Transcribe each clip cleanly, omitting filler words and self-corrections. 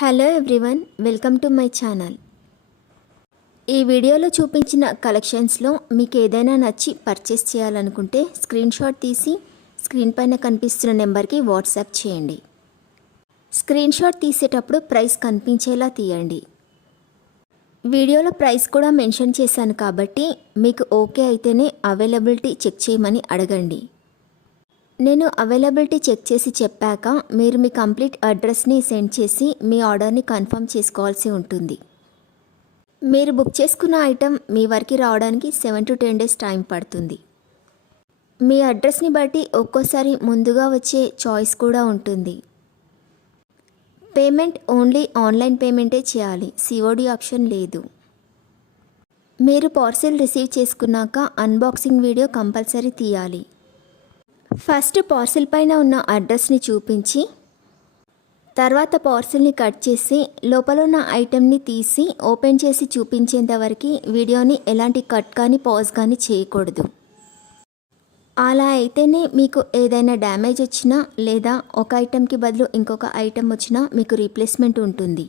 Hello everyone, welcome to my channel. ఈ వీడియోలో చూపించిన కలెక్షన్స్లో మీకు ఏదైనా నచ్చి పర్చేస్ చేయాలనుకుంటే స్క్రీన్ షాట్ తీసి స్క్రీన్ పైన కనిపిస్తున్న నెంబర్కి వాట్సాప్ చేయండి. స్క్రీన్ షాట్ తీసేటప్పుడు ప్రైస్ కనిపించేలా తీయండి. వీడియోలో ప్రైస్ కూడా మెన్షన్ చేశాను కాబట్టి మీకు ఓకే అయితేనే అవైలబిలిటీ చెక్ చేయమని అడగండి. నేను అవైలబిలిటీ చెక్ చేసి చెప్పాక మీరు మీ కంప్లీట్ అడ్రస్ని సెండ్ చేసి మీ ఆర్డర్ని కన్ఫర్మ్ చేసుకోవాల్సి ఉంటుంది. మీరు బుక్ చేసుకున్న ఐటెం మీ వరకు రావడానికి 7 to 10 days టైం పడుతుంది. మీ అడ్రస్ని బట్టి ఒక్కోసారి ముందుగా వచ్చే చాయిస్ కూడా ఉంటుంది. పేమెంట్ ఓన్లీ ఆన్లైన్ పేమెంటే చేయాలి, సిఓడి ఆప్షన్ లేదు. మీరు పార్సిల్ రిసీవ్ చేసుకున్నాక అన్బాక్సింగ్ వీడియో కంపల్సరీ తీయాలి. ఫస్ట్ పార్సిల్ పైన ఉన్న అడ్రస్ని చూపించి తర్వాత పార్సిల్ని కట్ చేసి లోపల ఉన్న ఐటెంని తీసి ఓపెన్ చేసి చూపించేంత వరకు వీడియోని ఎలాంటి కట్ కానీ పాజ్ కానీ చేయకూడదు. అలా అయితేనే మీకు ఏదైనా డ్యామేజ్ వచ్చినా లేదా ఒక ఐటెంకి బదులు ఇంకొక ఐటెం వచ్చినా మీకు రీప్లేస్మెంట్ ఉంటుంది.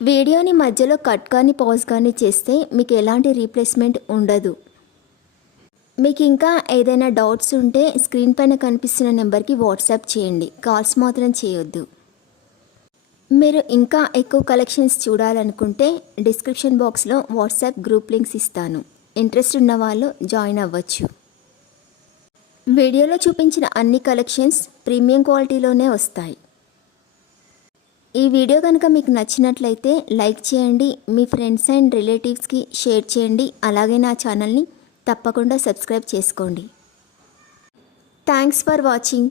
వీడియోని మధ్యలో కట్ కానీ పాజ్ కానీ చేస్తే మీకు ఎలాంటి రీప్లేస్మెంట్ ఉండదు. మీకు ఇంకా ఏదైనా డౌట్స్ ఉంటే స్క్రీన్ పైన కనిపిస్తున్న నెంబర్కి వాట్సాప్ చేయండి, కాల్స్ మాత్రం చేయొద్దు. మీరు ఇంకా ఎక్కువ కలెక్షన్స్ చూడాలనుకుంటే డిస్క్రిప్షన్ బాక్స్లో వాట్సాప్ గ్రూప్ లింక్స్ ఇస్తాను, ఇంట్రెస్ట్ ఉన్న వాళ్ళు జాయిన్ అవ్వచ్చు. వీడియోలో చూపించిన అన్ని కలెక్షన్స్ ప్రీమియం క్వాలిటీలోనే వస్తాయి. ఈ వీడియో కనుక మీకు నచ్చినట్లయితే లైక్ చేయండి, మీ ఫ్రెండ్స్ అండ్ రిలేటివ్స్కి షేర్ చేయండి. అలాగే నా ఛానల్ని తప్పకుండా సబ్స్క్రైబ్ చేసుకోండి. Thanks for watching.